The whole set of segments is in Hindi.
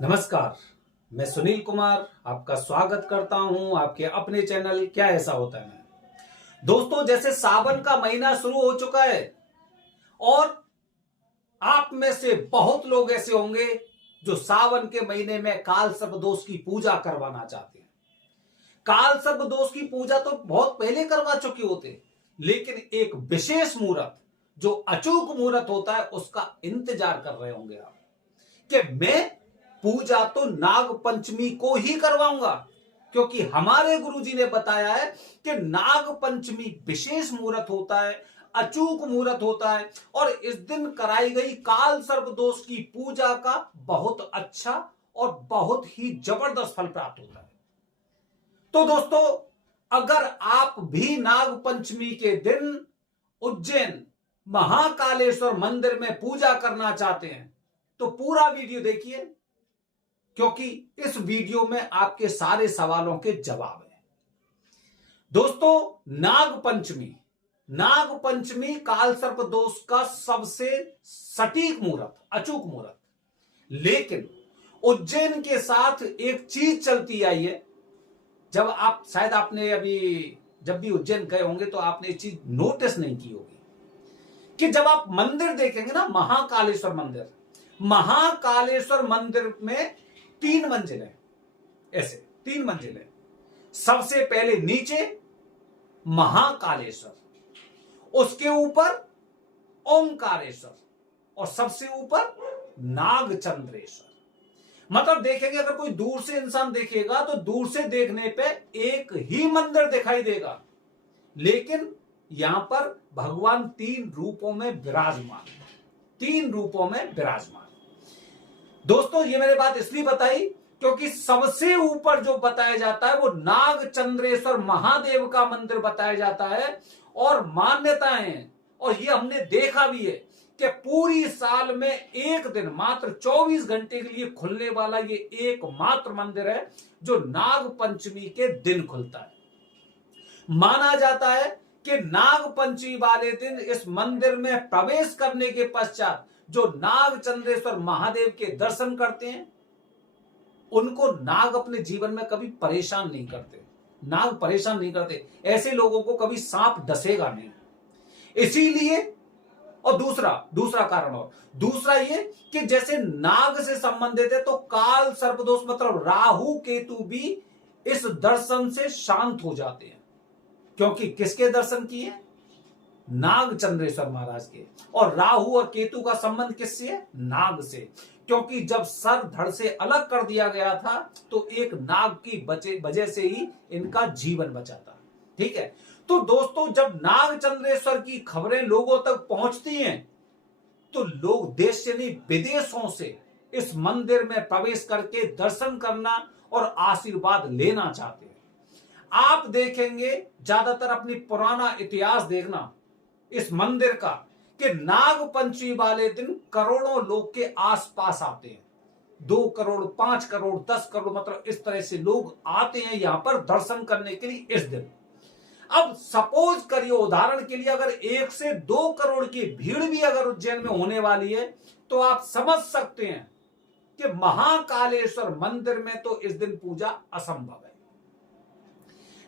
नमस्कार। मैं सुनील कुमार आपका स्वागत करता हूं आपके अपने चैनल क्या ऐसा होता है में। दोस्तों, जैसे सावन का महीना शुरू हो चुका है और आप में से बहुत लोग ऐसे होंगे जो सावन के महीने में काल सर्प दोष की पूजा करवाना चाहते हैं। काल सर्प दोष की पूजा तो बहुत पहले करवा चुके होते, लेकिन एक विशेष मुहूर्त जो अचूक मुहूर्त होता है उसका इंतजार कर रहे होंगे आप कि मैं पूजा तो नाग पंचमी को ही करवाऊंगा, क्योंकि हमारे गुरुजी ने बताया है कि नाग पंचमी विशेष मुहूर्त होता है, अचूक मुहूर्त होता है और इस दिन कराई गई काल सर्प दोष की पूजा का बहुत अच्छा और बहुत ही जबरदस्त फल प्राप्त होता है। तो दोस्तों, अगर आप भी नाग पंचमी के दिन उज्जैन महाकालेश्वर मंदिर में पूजा करना चाहते हैं तो पूरा वीडियो देखिए, क्योंकि इस वीडियो में आपके सारे सवालों के जवाब हैं। दोस्तों, नाग पंचमी काल सर्प दोष का सबसे सटीक मुहूर्त, अचूक मुहूर्त। लेकिन उज्जैन के साथ एक चीज चलती आई है। जब आप शायद आपने अभी जब भी उज्जैन गए होंगे तो आपने ये चीज नोटिस नहीं की होगी कि जब आप मंदिर देखेंगे ना, महाकालेश्वर मंदिर में 3 मंजिल है। ऐसे 3 मंजिल है। सबसे पहले नीचे महाकालेश्वर, उसके ऊपर ओंकारेश्वर और सबसे ऊपर नागचंद्रेश्वर। मतलब देखेंगे, अगर कोई दूर से इंसान देखेगा तो दूर से देखने पे एक ही मंदिर दिखाई देगा, लेकिन यहां पर भगवान 3 रूपों में विराजमान है। 3 रूपों में विराजमान। दोस्तों, ये मैंने बात इसलिए बताई क्योंकि सबसे ऊपर जो बताया जाता है वो नागचंद्रेश्वर महादेव का मंदिर बताया जाता है। और मान्यताएं हैं, और ये हमने देखा भी है कि पूरी साल में एक दिन मात्र 24 घंटे के लिए खुलने वाला ये एकमात्र मंदिर है जो नाग पंचमी के दिन खुलता है। माना जाता है कि नाग पंचमी वाले दिन इस मंदिर में प्रवेश करने के पश्चात जो नागचंद्रेश्वर महादेव के दर्शन करते हैं उनको नाग अपने जीवन में कभी परेशान नहीं करते। नाग परेशान नहीं करते, ऐसे लोगों को कभी सांप डसेगा नहीं। इसीलिए, और दूसरा कारण, और दूसरा ये कि जैसे नाग से संबंधित है तो काल सर्पदोष मतलब राहु केतु भी इस दर्शन से शांत हो जाते हैं। क्योंकि किसके दर्शन किए? नागचंद्रेश्वर महाराज के। और राहु और केतु का संबंध किससे है? नाग से। क्योंकि जब सर धड़ से अलग कर दिया गया था तो एक नाग की वजह से ही इनका जीवन बचा था। ठीक है। तो दोस्तों, जब नागचंद्रेश्वर की खबरें लोगों तक पहुंचती हैं तो लोग देश से नहीं विदेशों से इस मंदिर में प्रवेश करके दर्शन करना और आशीर्वाद लेना चाहते हैं। आप देखेंगे, ज्यादातर अपनी पुराना इतिहास देखना इस मंदिर का, कि नाग पंचमी वाले दिन करोड़ों लोग के आसपास आते हैं। 2 करोड़, 5 करोड़, 10 करोड़, मतलब इस तरह से लोग आते हैं यहां पर दर्शन करने के लिए इस दिन। अब सपोज करिए, उदाहरण के लिए, अगर 1 से 2 करोड़ की भीड़ भी अगर उज्जैन में होने वाली है तो आप समझ सकते हैं कि महाकालेश्वर मंदिर में तो इस दिन पूजा असंभव है।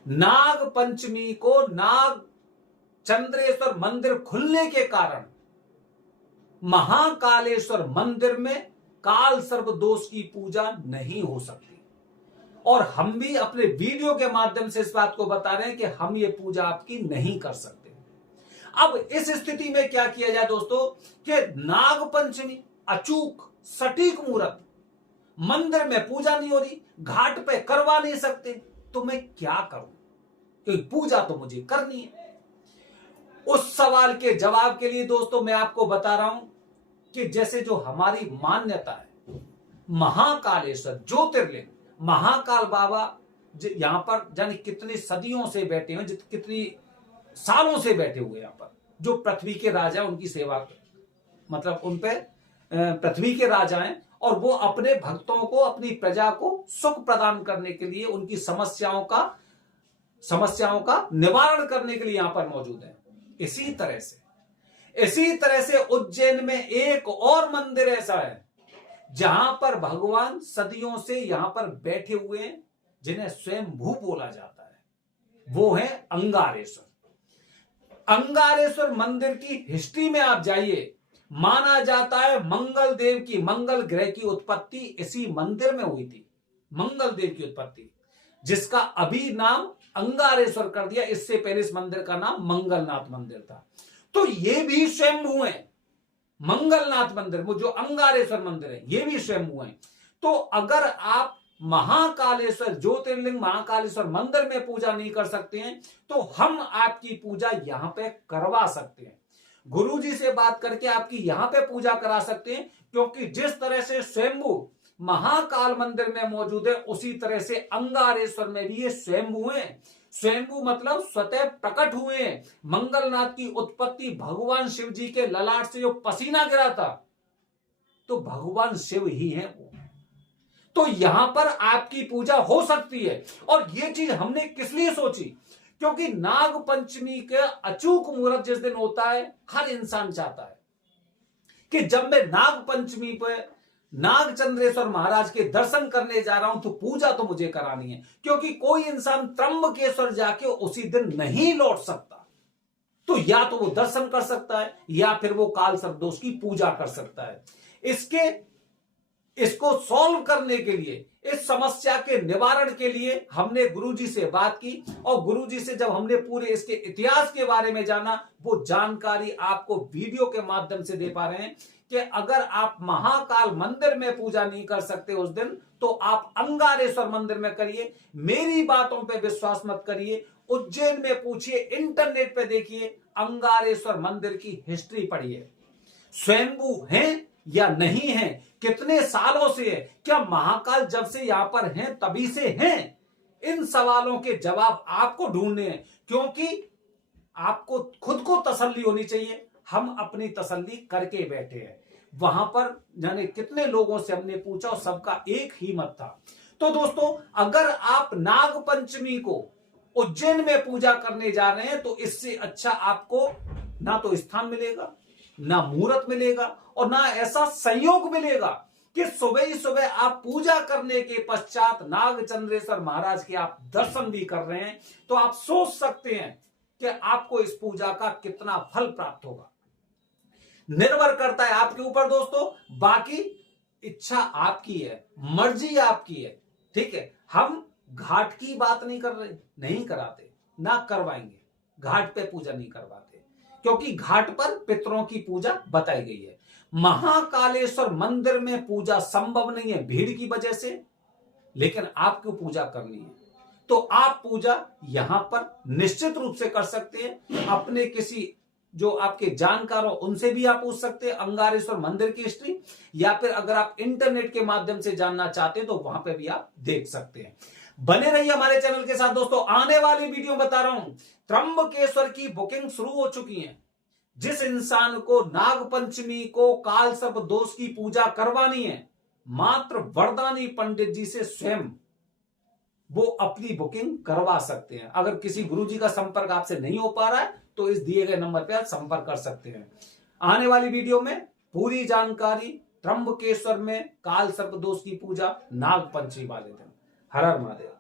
नाग पंचमी को नाग चंद्रेश्वर मंदिर खुलने के कारण महाकालेश्वर मंदिर में काल सर्प दोष की पूजा नहीं हो सकती। और हम भी अपने वीडियो के माध्यम से इस बात को बता रहे हैं कि हम ये पूजा आपकी नहीं कर सकते। अब इस स्थिति में क्या किया जाए दोस्तों, कि नाग पंचमी अचूक सटीक मुहूर्त, मंदिर में पूजा नहीं हो रही, घाट पे करवा नहीं सकते, तो मैं क्या करूं? क्योंकि पूजा तो मुझे करनी है। उस सवाल के जवाब के लिए दोस्तों मैं आपको बता रहा हूं कि जैसे जो हमारी मान्यता है, महाकालेश्वर ज्योतिर्लिंग, महाकाल बाबा यहां पर जाने कितने सदियों से बैठे हैं, कितनी सालों से बैठे हुए यहां पर, जो पृथ्वी के राजा, उनकी सेवा, मतलब उन पे पृथ्वी के राजा हैं और वो अपने भक्तों को, अपनी प्रजा को सुख प्रदान करने के लिए, उनकी समस्याओं का निवारण करने के लिए यहां पर मौजूद है। इसी तरह से उज्जैन में एक और मंदिर ऐसा है जहां पर भगवान सदियों से यहां पर बैठे हुए हैं, जिन्हें स्वयंभू बोला जाता है, वो है अंगारेश्वर। अंगारेश्वर मंदिर की हिस्ट्री में आप जाइए, माना जाता है मंगल देव की, मंगल ग्रह की उत्पत्ति इसी मंदिर में हुई थी। मंगल देव की उत्पत्ति, जिसका अभी नाम अंगारेश्वर कर दिया, इससे पहले इस मंदिर का नाम मंगलनाथ मंदिर था। तो ये भी स्वयंभू है। मंगलनाथ मंदिर, वो जो अंगारेश्वर मंदिर है, ये भी स्वयंभू है। तो अगर आप महाकालेश्वर ज्योतिर्लिंग महाकालेश्वर मंदिर में पूजा नहीं कर सकते हैं, तो हम आपकी पूजा यहां पे करवा सकते हैं। गुरुजी से बात करके आपकी यहां पे पूजा करा सकते हैं, क्योंकि जिस तरह से स्वयंभू महाकाल मंदिर में मौजूद है, उसी तरह से अंगारेश्वर में भी ये स्वयंभू है। स्वयंभू मतलब स्वतः प्रकट हुए हैं। मंगलनाथ की उत्पत्ति भगवान शिव जी के ललाट से जो पसीना गिरा था, तो भगवान शिव ही हैं वो। तो यहां पर आपकी पूजा हो सकती है। और ये चीज हमने किस लिए सोची, क्योंकि नाग पंचमी के अचूक मुहूर्त जिस दिन होता है, हर इंसान चाहता है कि जब मैं नाग पंचमी पर नाग चंद्रेश्वर महाराज के दर्शन करने जा रहा हूं, तो पूजा तो मुझे करानी है, क्योंकि कोई इंसान त्र्यंबकेश्वर जाके उसी दिन नहीं लौट सकता। तो या तो वो दर्शन कर सकता है, या फिर वो काल सर्पदोष की पूजा कर सकता है। इसको सॉल्व करने के लिए, इस समस्या के निवारण के लिए हमने गुरुजी से बात की, और गुरुजी से जब हमने पूरे इसके इतिहास के बारे में जाना, वो जानकारी आपको वीडियो के माध्यम से दे पा रहे हैं कि अगर आप महाकाल मंदिर में पूजा नहीं कर सकते उस दिन, तो आप अंगारेश्वर मंदिर में करिए। मेरी बातों पे विश्वास मत करिए, उज्जैन में पूछिए, इंटरनेट पे देखिए, अंगारेश्वर मंदिर की हिस्ट्री पढ़िए। स्वयंभू हैं या नहीं है, कितने सालों से है, क्या महाकाल जब से यहां पर हैं तभी से हैं? इन सवालों के जवाब आपको ढूंढने हैं, क्योंकि आपको खुद को तसल्ली होनी चाहिए। हम अपनी तसल्ली करके बैठे हैं। वहां पर जाने कितने लोगों से हमने पूछा और सबका एक ही मत था। तो दोस्तों, अगर आप नाग पंचमी को उज्जैन में पूजा करने जा रहे हैं, तो इससे अच्छा आपको ना तो स्थान मिलेगा, ना मुहूर्त मिलेगा, और ना ऐसा संयोग मिलेगा कि सुबह ही सुबह आप पूजा करने के पश्चात नाग चंद्रेश्वर महाराज के आप दर्शन भी कर रहे हैं। तो आप सोच सकते हैं कि आपको इस पूजा का कितना फल प्राप्त होगा। निर्भर करता है आपके ऊपर दोस्तों। बाकी इच्छा आपकी है, मर्जी आपकी है, ठीक है। हम घाट की बात नहीं कर रहे, नहीं कराते, ना करवाएंगे। घाट पे पूजा नहीं करवाते, क्योंकि घाट पर पितरों की पूजा बताई गई है। महाकालेश्वर मंदिर में पूजा संभव नहीं है भीड़ की वजह से, लेकिन आपको पूजा करनी है, तो आप पूजा यहां पर निश्चित रूप से कर सकते हैं। अपने किसी जो आपके जानकार हो उनसे भी आप पूछ सकते हैं अंगारेश्वर मंदिर की हिस्ट्री, या फिर अगर आप इंटरनेट के माध्यम से जानना चाहते हैं तो वहां पे भी आप देख सकते हैं। बने रहिए हमारे चैनल के साथ दोस्तों। आने वाली वीडियो बता रहा हूं, त्र्यंबकेश्वर की बुकिंग शुरू हो चुकी है। जिस इंसान को नाग पंचमी को काल सर्प दोष की पूजा करवानी है, मात्र वरदानी पंडित जी से स्वयं वो अपनी बुकिंग करवा सकते हैं। अगर किसी गुरुजी का संपर्क आपसे नहीं हो पा रहा है, तो इस दिए गए नंबर पर आप संपर्क कर सकते हैं। आने वाली वीडियो में पूरी जानकारी त्र्यंबकेश्वर में काल सर्प दोष की पूजा नाग पंचमी वाले दिन। हर हर महादेव।